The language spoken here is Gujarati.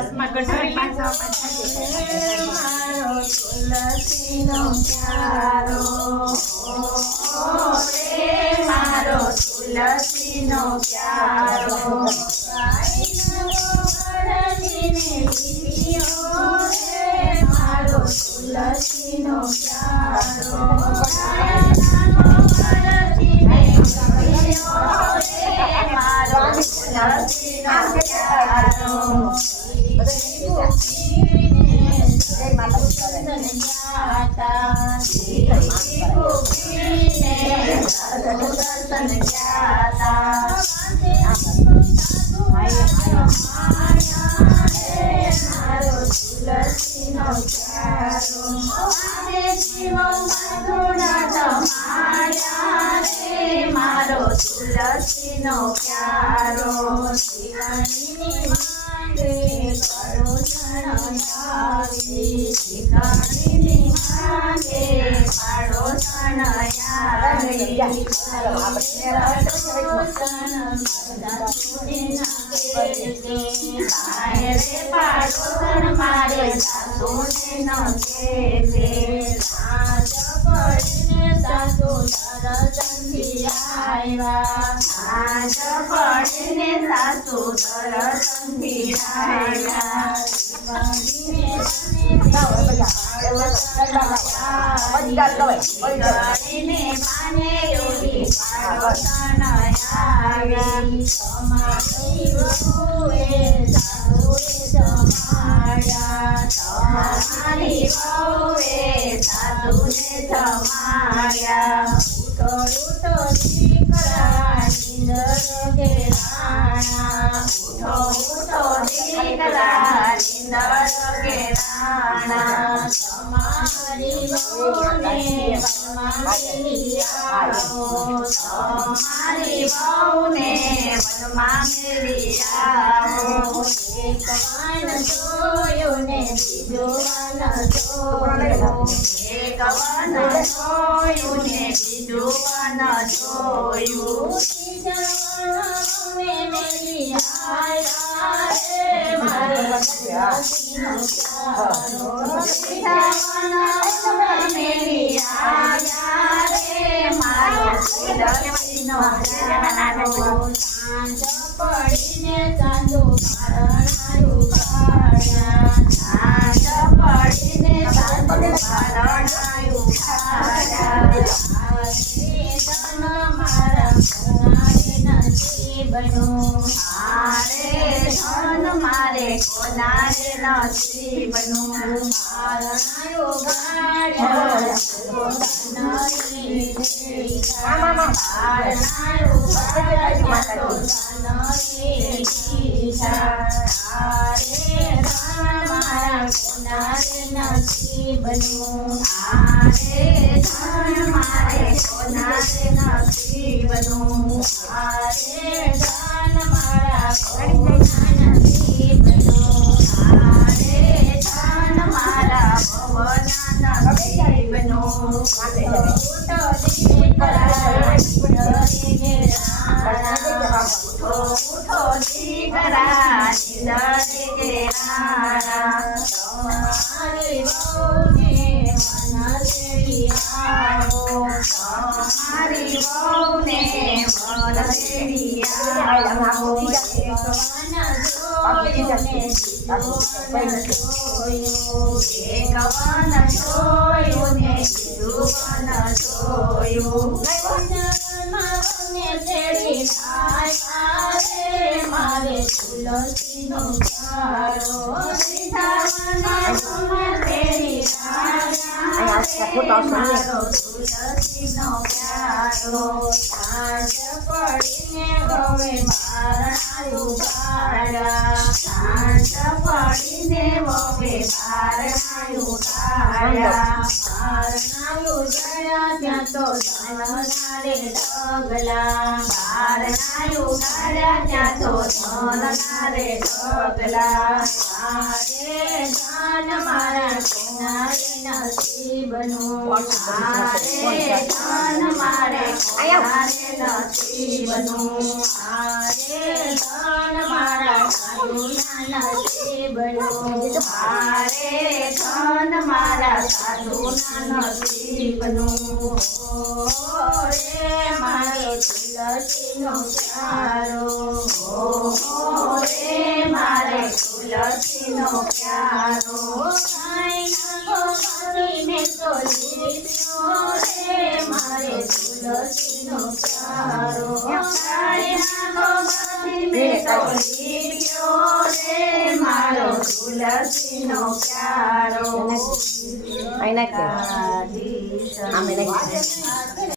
ક્લાસમાં કરશું મારો તુલસીનો પ્યારો રે મારો તુલસીનો પ્યારો મારો તુલસીનો પ્યારો મારો તુલસીનો પ્યારો મારો તુલસીનો પ્યારો શિકારીની માંગે કરો શરણાવી શિકારીની માંગે પાડો શરણાવી પાડો મારે સાસુને ન કેતે સાસુ દર્શનથી આવ્યા આજ પડીને સાસુ દર્શનથી આવ્યા માને યોગી પાડોશન આવી તમારી વહુએ સાસુએ જમાડ્યા તમારી વહુએ સાસુને જમાડ્યા ઉઠો દીકરા નિંદર ઘેરાણા ઉઠો દીકરા નિંદર ઘેરાણા તમારી વહુને વનમાં મેલી આવો તમારી વહુને વનમાં મેલી આવો એક વન જોયું ને બીજું વન જોયું એક વન જોયું ને બીજું વન જોયું ત્રીજા વનને મેલી આવ્યા રે મારો તુલસીનો પ્યારો ત્રીજા વનને મેલી આવ્યા રે મારો તુલસીનો પ્યારો સાંજ પડીને સાંજો પારણાયું કાઢ્યા સાંજ પડીને સાંજો પારણાયું કાઢ્યા મારા નસીબનું મારે કોનારે નસીબનું પારણાયું સાંજ પડીને હવે બારણાયું કાઢ્યા સાંજ પડીને હવે બારણાયું કાઢ્યા બારણાયું જયા ત્યાં તો ધનનારે ઢગલા બારણાયું કાઢ્યા ત્યાં તો ધનનારે ઢગલા મારે ધન મારા કિનારે નસીબ નસીબનું હારે ધન મારે હારે નસીબનું હારે ધન મારા સાધુના નસીબનું હારે ધન મારા સાધુના નસીબનું રે મારો તુલસીનો પ્યારો રે મારે તુલસીનો પ્યારો કાંઈના ગોપતિ મેં તો લીધો રે મારે તુલસીનો પ્યારો કાંઈના ગોપતિ મેં તો લીધો રે મારો તુલસીનો પ્યારો આઈ નાખ દે. આમે નાખ દે.